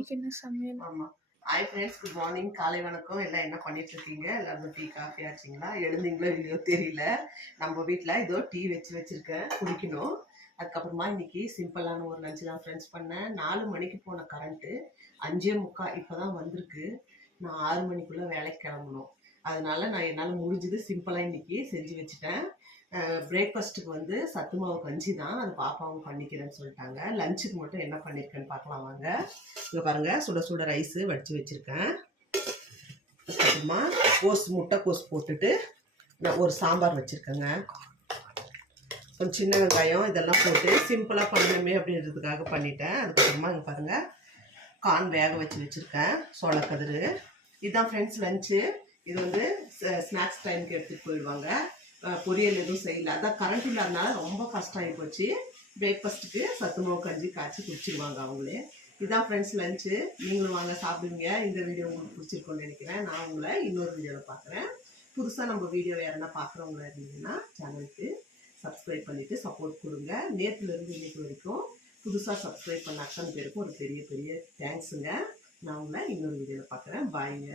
இன்னைக்கு என்ன சமையல்? ஆமா. Hi friends, good morning. காலை வணக்கம். எல்லாம் என்ன பண்ணிட்டு இருக்கீங்க? எல்லாரும் டீ காஃபி ஆச்சுங்களா? எழுந்தீங்களோ இல்லையோ தெரியல. நம்ம வீட்டில் இதோ டீ வச்சிருக்கேன், குடிக்கணும். அதுக்கப்புறமா இன்னைக்கு சிம்பிளான ஒரு லஞ்ச் தான் ஃப்ரெண்ட்ஸ் பண்ணேன். 4 மணிக்கு போன கரண்ட்டு 5:45 இப்போதான் வந்திருக்கு. நான் 6 மணிக்குள்ளே வேலைக்கு கிளம்பணும். அதனால நான் என்னால் முடிஞ்சது சிம்பிளாக இன்னைக்கு செஞ்சு வச்சுட்டேன். பிரேக்ஃபாஸ்ட்டுக்கு வந்து சத்து மாவு கஞ்சி தான், அது பாப்பாவும் பண்ணிக்கிறேன்னு சொல்லிட்டாங்க. லஞ்சுக்கு மட்டும் என்ன பண்ணியிருக்கேன்னு பார்க்கலாம் வாங்க. இங்கே பாருங்கள், சுட சுட ரைஸு வடித்து வச்சுருக்கேன். அதுக்கப்புறமா முட்டைக்கோஸ் போட்டுட்டு நான் ஒரு சாம்பார் வச்சுருக்கேங்க. கொஞ்சம் சின்ன வெங்காயம் இதெல்லாம் போட்டு சிம்பிளாக பண்ணணுமே அப்படின்றதுக்காக பண்ணிட்டேன். அதுக்கப்புறமா இங்கே பாருங்கள், கார்ன் வேக வச்சுருக்கேன், சோளக்கதிர். இதுதான் ஃப்ரெண்ட்ஸ் லஞ்சு. இது வந்து ஸ்நாக்ஸ் டைமுக்கு எடுத்துகிட்டு போயிடுவாங்க. பொரியல் எதுவும் செய்யல, அதான் கரண்ட் இல்லாதனால ரொம்ப கஷ்டம் ஆகி போச்சு. பிரேக்ஃபாஸ்ட்டுக்கு சத்து மாவு கஞ்சி காய்ச்சி குடிச்சிடுவாங்க அவங்களே. இதுதான் ஃப்ரெண்ட்ஸ் லஞ்சு. நீங்களும் வாங்க சாப்பிடுவீங்க. இந்த வீடியோ உங்களுக்கு பிடிச்சிருக்கோன்னு நினைக்கிறேன். நான் உங்களை இன்னொரு வீடியோவில் பார்க்குறேன். புதுசாக நம்ம வீடியோ யாருன்னா பார்க்குறவங்களா இருந்தீங்கன்னா சேனலுக்கு சப்ஸ்கிரைப் பண்ணிவிட்டு சப்போர்ட் கொடுங்க. நேற்றுலேருந்து இன்னைக்கு வரைக்கும் புதுசாக சப்ஸ்கிரைப் பண்ண அத்தனை பேருக்கும் ஒரு பெரிய பெரிய தேங்க்ஸுங்க. நான் உங்களை இன்னொரு வீடியோவில் பார்க்குறேன். பாய்ங்க.